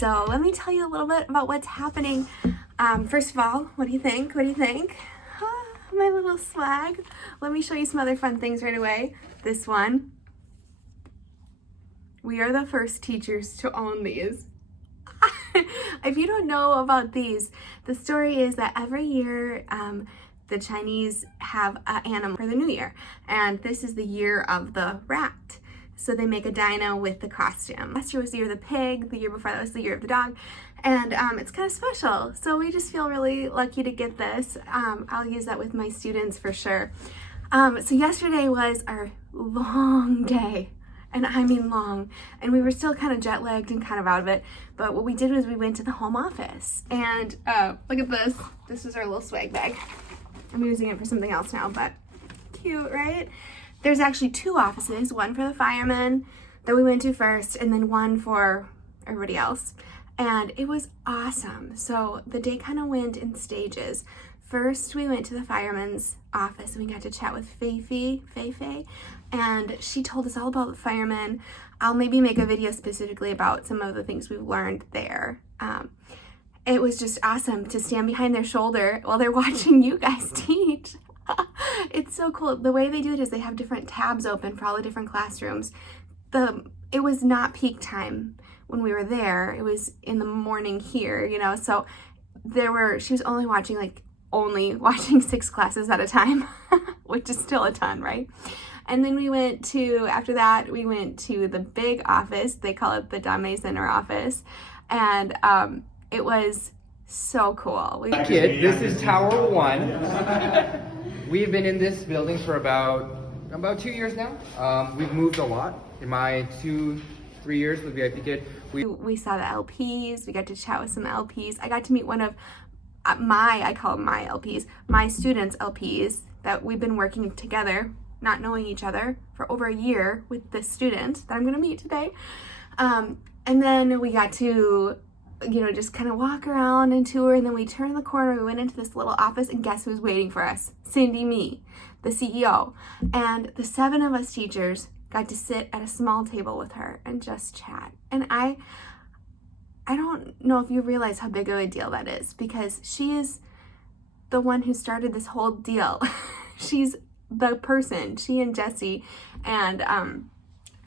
So let me tell you a little bit about what's happening. First of all, what do you think? What do you think? My little swag. Let me show you some other fun things right away. This one. We are the first teachers to own these. If you don't know about these, the story is that every year the Chinese have an animal for the new year, and this is the year of the rat. So they make a dino with the costume. Last year was the year of the pig, the year before that was the year of the dog, and it's kind of special. So we just feel really lucky to get this. I'll use that with my students for sure. So yesterday was our long day. And I mean long, and we were still kind of jet lagged and kind of out of it, but what we did was we went to the home office, and look at this. This is our little swag bag. I'm using it for something else now, but cute, right? There's actually two offices, one for the firemen that we went to first, and then one for everybody else, and it was awesome. So the day kind of went in stages. First, we went to the fireman's office and we got to chat with Fei, and she told us all about the firemen. I'll maybe make a video specifically about some of the things we've learned there. It was just awesome to stand behind their shoulder while they're watching you guys teach. It's so cool. The way they do it is they have different tabs open for all the different classrooms. It was not peak time when we were there. It was in the morning here, you know, so she was only watching 6 classes at a time, which is still a ton, right? And then after that, we went to the big office. They call it the Dame Center office. And it was so cool. VIPKid, this is Tower 1. We've been in this building for about 2 years now. We've moved a lot in my 2-3 years with VIPKid. We saw the LPs. We got to chat with some LPs. I got to meet one of I call them my LPs, my students' LPs, that we've been working together, not knowing each other, for over a year with this student that I'm going to meet today. And then we got to, just kind of walk around and tour, and then we turned the corner, we went into this little office, and guess who's waiting for us? Cindy, me, the CEO. And the 7 of us teachers got to sit at a small table with her and just chat. And I don't know if you realize how big of a deal that is, because she is the one who started this whole deal. She's the person, she and Jessie, and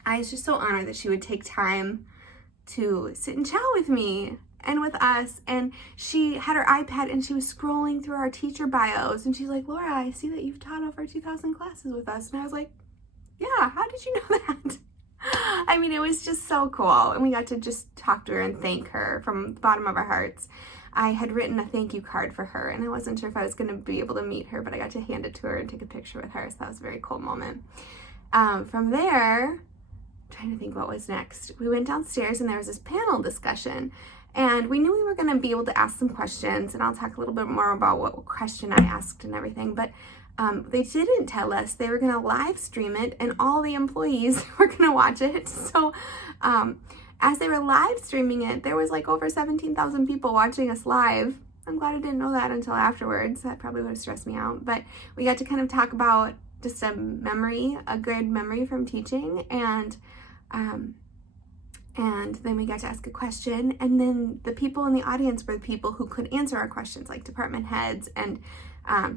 I was just so honored that she would take time to sit and chat with me and with us. And she had her iPad and she was scrolling through our teacher bios, and she's like, "Laura, I see that you've taught over 2,000 classes with us." And I was like, "Yeah, how did you know that?" I mean, it was just so cool, and we got to just talk to her and thank her from the bottom of our hearts. I had written a thank you card for her, and I wasn't sure if I was going to be able to meet her, but I got to hand it to her and take a picture with her, so that was a very cool moment. From there, I'm trying to think what was next. We went downstairs, and there was this panel discussion, and we knew we were going to be able to ask some questions, and I'll talk a little bit more about what question I asked and everything, but they didn't tell us they were going to live stream it, and all the employees were going to watch it. So as they were live streaming it, there was like over 17,000 people watching us live. I'm glad I didn't know that until afterwards. That probably would have stressed me out. But we got to kind of talk about just a good memory from teaching, and then we got to ask a question, and then the people in the audience were the people who could answer our questions, like department heads and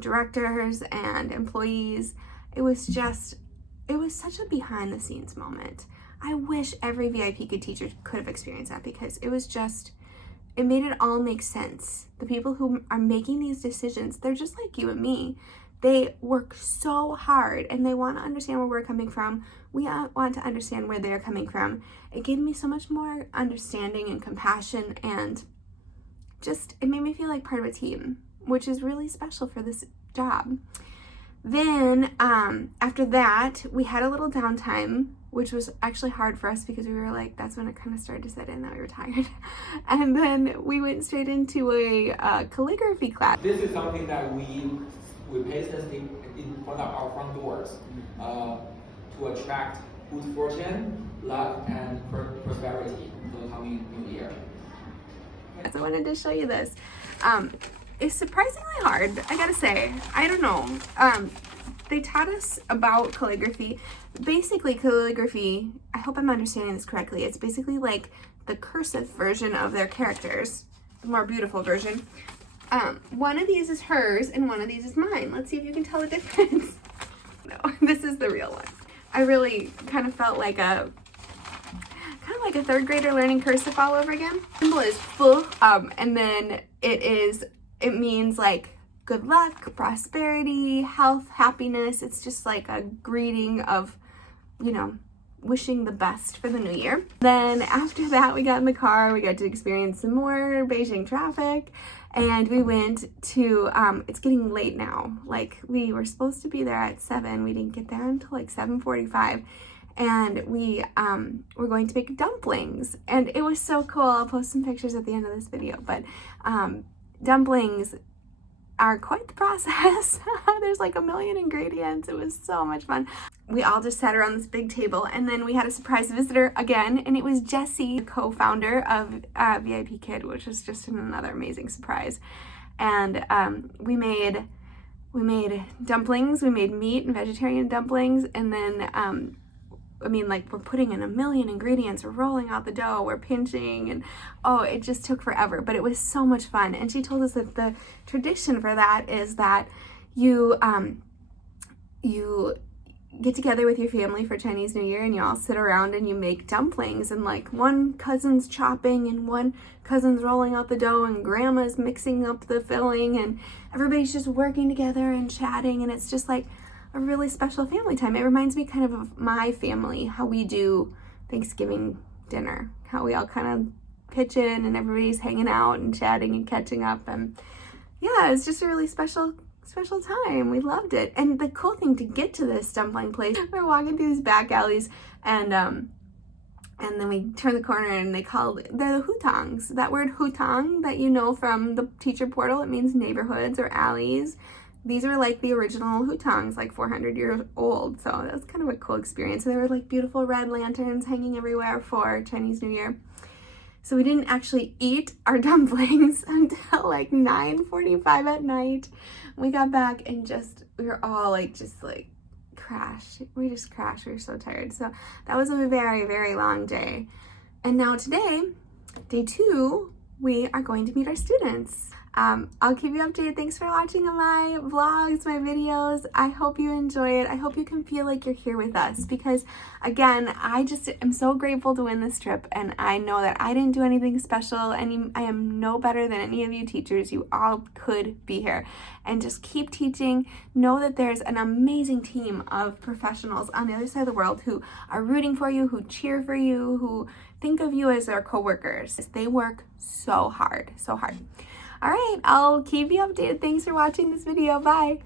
directors and employees. It was such a behind the scenes moment. I wish every VIPKid teacher could have experienced that, because it made it all make sense. The people who are making these decisions, they're just like you and me. They work so hard, and they want to understand where we're coming from. We want to understand where they're coming from. It gave me so much more understanding and compassion, and it made me feel like part of a team, which is really special for this job. Then after that, we had a little downtime, which was actually hard for us, because we were like, that's when it kind of started to set in that we were tired. And then we went straight into a calligraphy class. This is something that we paste in front of our front doors to attract good fortune, luck, and prosperity for the coming new year. So I wanted to show you this. It's surprisingly hard, I gotta say. I don't know. They taught us about calligraphy. Basically, calligraphy, I hope I'm understanding this correctly, it's basically like the cursive version of their characters, the more beautiful version. One of these is hers and one of these is mine. Let's see if you can tell the difference. No, this is the real one. I really kind of felt like a third grader learning cursive all over again. The symbol is full, and then it means like good luck, prosperity, health, happiness. It's just like a greeting of, you know, wishing the best for the new year. Then after that, we got in the car, we got to experience some more Beijing traffic, and we went to, it's getting late now. Like, we were supposed to be there at 7. We didn't get there until like 7:45. And we were going to make dumplings, and it was so cool. I'll post some pictures at the end of this video, but dumplings are quite the process. There's like a million ingredients. It was so much fun. We all just sat around this big table, and then we had a surprise visitor again, and it was Jessie, the co-founder of VIPKid, which was just another amazing surprise. And we made dumplings. We made meat and vegetarian dumplings, and then I mean, like, we're putting in a million ingredients, we're rolling out the dough, we're pinching, and oh, it just took forever, but it was so much fun. And she told us that the tradition for that is that you get together with your family for Chinese New Year, and you all sit around and you make dumplings, and like one cousin's chopping and one cousin's rolling out the dough and grandma's mixing up the filling, and everybody's just working together and chatting, and it's just like a really special family time. It reminds me kind of my family, how we do Thanksgiving dinner, how we all kind of pitch in and everybody's hanging out and chatting and catching up. And yeah, it's just a really special time. We loved it. And the cool thing to get to this dumpling place, we're walking through these back alleys, and then we turn the corner and they're the hutongs. That word hutong that you know from the teacher portal, it means neighborhoods or alleys. These are like the original hutongs, like 400 years old. So that was kind of a cool experience. So there were like beautiful red lanterns hanging everywhere for Chinese New Year. So we didn't actually eat our dumplings until like 9:45 at night. We got back and we were all like, crashed. We just crashed. We were so tired. So that was a very, very long day. And now today, day 2, we are going to meet our students. I'll keep you updated. Thanks for watching my vlogs, my videos. I hope you enjoy it. I hope you can feel like you're here with us, because again, I just am so grateful to win this trip, and I know that I didn't do anything special, and I am no better than any of you teachers. You all could be here, and just keep teaching. Know that there's an amazing team of professionals on the other side of the world who are rooting for you, who cheer for you, who think of you as their coworkers. They work so hard, so hard. All right, I'll keep you updated. Thanks for watching this video. Bye.